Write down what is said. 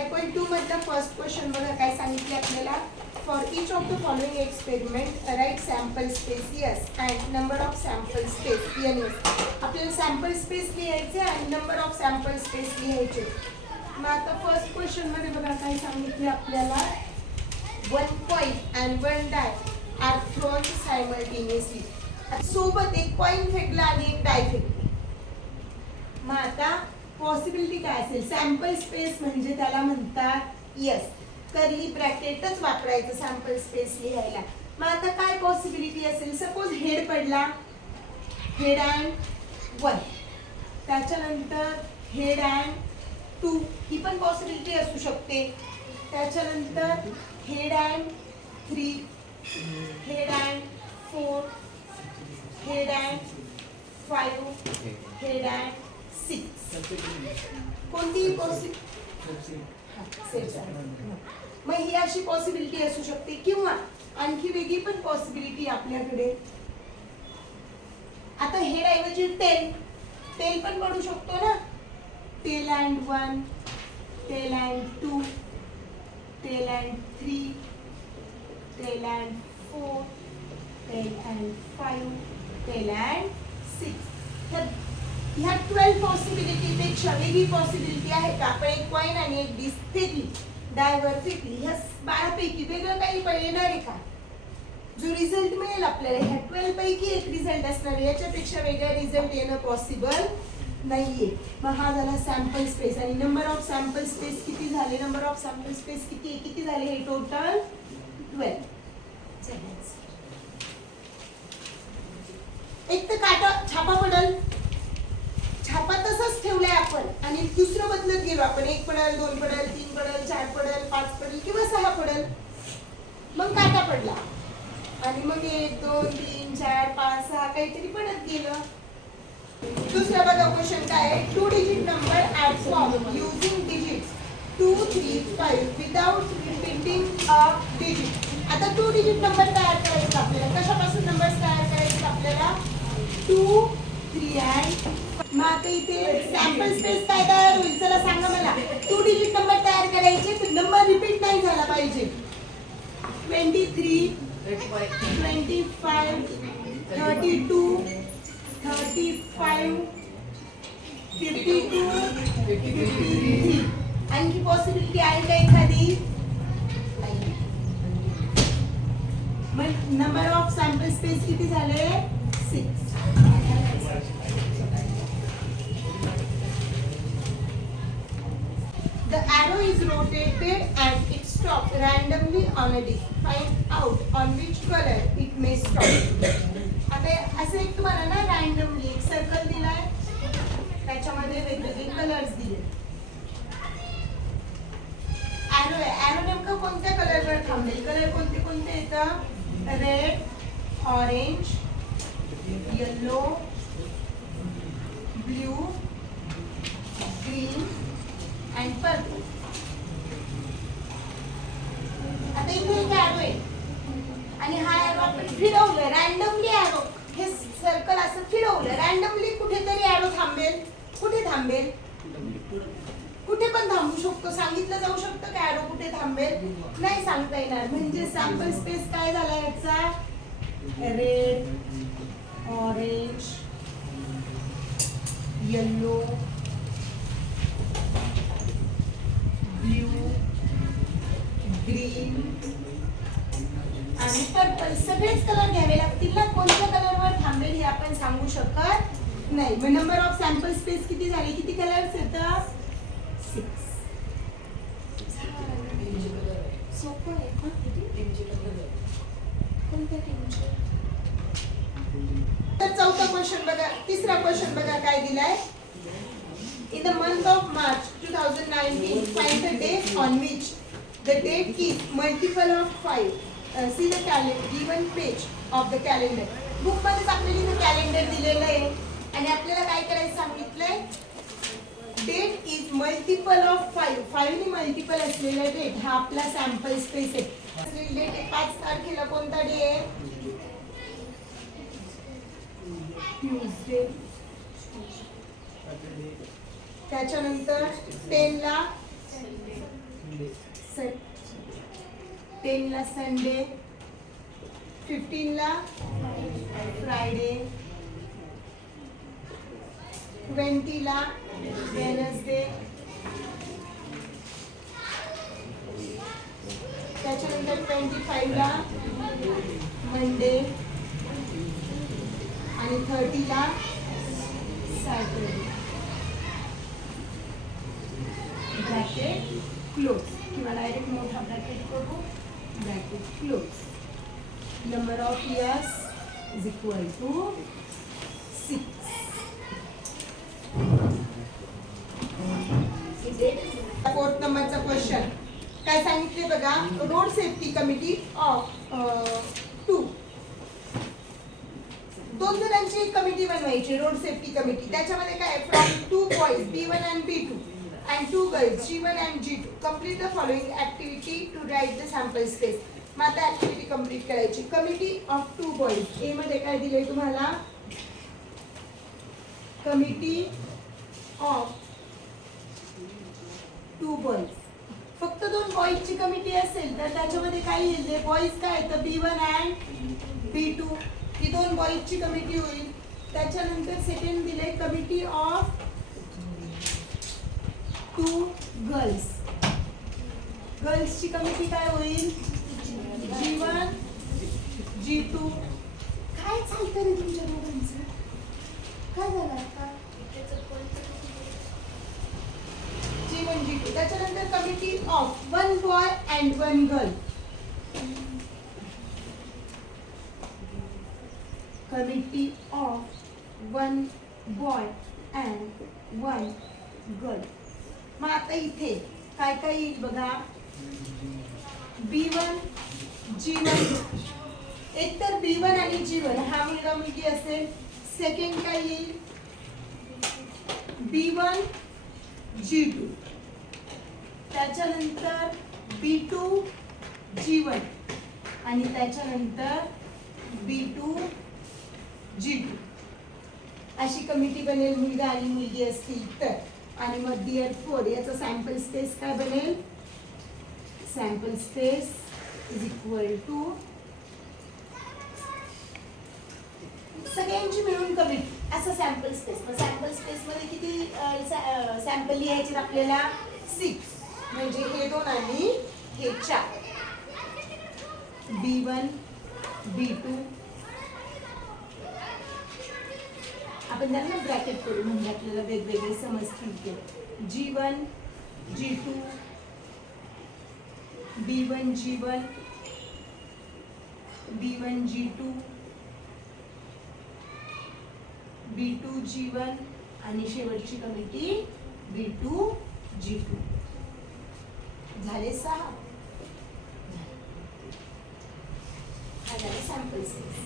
5.2 मधला first question बघा काय सांगितले आपल्याला. For each of the following experiment write sample space S and number of sample space n S. आपल्याला sample space लिहायचे आणि नंबर ऑफ सॅम्पल स्पेस लिहायचे. मग आता फर्स्ट क्वेश्चन मध्ये बघा काय सांगितले आपल्याला. 1 coin and 1 die are thrown simultaneously. सोबत एक कॉइन फेकला आणि एक डाय फेकली. मग आता पॉसिबिलिटी काय असेल. सॅम्पल स्पेस म्हणजे त्याला म्हणतात यस. कर्ली ब्रॅकेटच वापरायचं सॅम्पल स्पेस लिहायला. मग आता काय पॉसिबिलिटी असेल. सपोज हेड पडला, हेड अँड 1, त्याच्यानंतर हेड अँड 2 ही पण पॉसिबिलिटी असू शकते. त्याच्यानंतर head and 3, head and 4, head and 5, head and 6. कोणतीही पॉसिबिलिटी. मग ही अशी पॉसिबिलिटी असू शकते. किंवा आणखी वेगळी पण पॉसिबिलिटी आपल्याकडे. आता हेड ऐवजी टेल पण पडू शकतो ना. Tail and 1, tail and 2, tail and 3, tail and 4, tail and 5, tail and 6. ह्या 12 पॉसिबिलिटी पेक्षा वेगळी पॉसिबिलिटी आहे का. आपण एक कॉइन आणि एक डिश फेकली, डायवर फेकली. ह्या 12 पैकी वेगळं काही येणार आहे का. जो रिझल्ट मिळेल आपल्याला ह्या 12 पैकी एक रिझल्ट असणार. याच्यापेक्षा वेगळा रिझल्ट येणं पॉसिबल नाहीये. मग हा झाला सॅम्पल स्पेस. आणि नंबर ऑफ सॅम्पल स्पेस किती झाले. नंबर ऑफ सॅम्पल स्पेस किती झाले हे टोटल 12. एक तर काटा छापा पडल. छापा तसाच ठेवलाय आपण आणि दुसरं बदलत गेलो आपण. 1 पडल, 2 पडल, 3 पडल, 4 पडल, 5 पडल किंवा 6 पडल. मग काटा पडला आणि मग 1 2 3 4 5 6 काहीतरी पडत गेलं. दुसरा बघा क्वेश्चन काय आहे. 2 digit number add form using digits 2 3 5 without repeating a digit. आता 2 डिजिट नंबर तयार करायचे आपल्याला. कशापासून नंबर तयार करायचे आपल्याला. 2 3 अँड. मग आता इथे सॅम्पल स्पेस काय तयार होईल. चला सांगा मला. 2 डिजिट नंबर तयार करायचे तर नंबर रिपीट नाही झाला पाहिजे. 23 25 32 35 52 53. आणखी पॉसिबिलिटी आहे का एखादी. मग नंबर ऑफ सॅम्पल स्पेस किती झाले 6. The arrow is rotated and it stops randomly on a disc. Find out on which color it may stop. आता असं एक तुम्हाला ना रँडमली एक सर्कल दिलाय. त्याच्यामध्ये वेगवेगळे कलर्स दिले. ॲरो आहे. ॲरो नेमका कोणत्या कलरवर थांबेल. कलर कोणते कोणते येतं. Red, orange, yellow, blue, green and purple. आता इथे एक ॲरो आहे आणि हा ॲरो आपण फिरवलं रँडमली. ॲरो हे सर्कल असं फिरवलं रँडमली. कुठेतरी ॲरो थांबेल. कुठे थांबेल. कुठे पण थांबू शकतो. सांगितलं जाऊ शकतं का ॲरो कुठे थांबेल. नाही सांगता येणार. म्हणजे सॅम्पल स्पेस काय झाला याचा. Red, orange, yellow, blue, green आणि पर्पल. सगळेच कलर घ्यावे लागतील ना. कोणत्या कलरवर थांबेल हे आपण सांगू शकत नाही. मग नंबर ऑफ सॅम्पल स्पेस किती झाली. किती कलर्स येतात 6. सोपं आहे. तर चौथा क्वेश्चन बघा. तिसरा क्वेश्चन बघा काय दिलाय. In the month of March 2019, find the date on which the date is multiple of 5. See the given page of the calendar. Book मध्येच आपल्याला इथे कॅलेंडर दिलेलं आहे आणि आपल्याला काय करायचं सांगितलंय. Date is multiple of 5. 5 ने मल्टिपल असलेला डेट हा आपला सॅम्पल स्पेस आहे. डेट 5 तारखेला कोणता डे आहे. ट्यूजडे. त्याच्यानंतर 10 ला 10 ला संडे, 15 ला फ्रायडे, 20 ला वेनसडे, त्याच्यानंतर 25 ला मंडे आणि 30 ला सॅटरडे. ब्रॅकेट क्लोज किंवा डायरेक्ट मोठा ब्रॅकेट करू, bracket close. Number of years is equal to 6. Fourth नंबरचा क्वेश्चन काय सांगितले बघा. रोड सेफ्टी कमिटी ऑफ 2 जणांची एक कमिटी बनवायची, रोड सेफ्टी कमिटी. त्याच्यामध्ये काय from 2 boys B1 and B2 and 2 girls G1 and G2 complete the following activity to write the sample space. मग आता ऍक्टिव्हिटी कंप्लीट करायची. कमिटी ऑफ 2 बॉयज, ए मध्ये काय दिलंय तुम्हाला, कमिटी ऑफ 2 बॉयज. फक्त 2 बॉयजची कमिटी असेल तर त्याच्यामध्ये काय येईल, बॉयज काय तर B1 and B2 he 2 बॉयजची committee होईल. त्याच्यानंतर सेकंड दिले कमिटी ऑफ 2 गर्ल्स. गर्ल्सची कमिटी काय होईल, G1 G2. काय चालतं रे तुमच्या दोघांचं, काय झालं आता, G1 G2. त्याच्यानंतर committee of 1 boy and 1 girl. Committee of 1 boy and 1 girl. मग आता इथे काय काय येईल बघा, B1 G1. एक तर B1 आणि G1 हा मुलगा मुलगी असेल. सेकंड काय येईल, B1 G2. त्याच्यानंतर B2 G1 आणि त्याच्यानंतर B2 G2 अशी कमिटी बनेल मुलगा आणि मुलगी असतील तर. आणि मग डिअर 4 याचा सॅम्पल स्पेस काय बनेल, sample space is equal to सगळ्यांची मिळून कमिटी असं सॅम्पल स्पेस. मग सॅम्पल स्पेस मध्ये किती सॅम्पल लिहायचे आपल्याला, 6. म्हणजे हे 2 आणि हे 4. B1 B2 आपण त्यांना ब्रॅकेट करू म्हणजे आपल्याला वेगवेगळे समजतील ते. G1 G2 B1 G1 B1 G2 B2 G1 आणि शेवटची कमिटी B2 G2. झाले 6. हा झाला सॅम्पल स्पेस.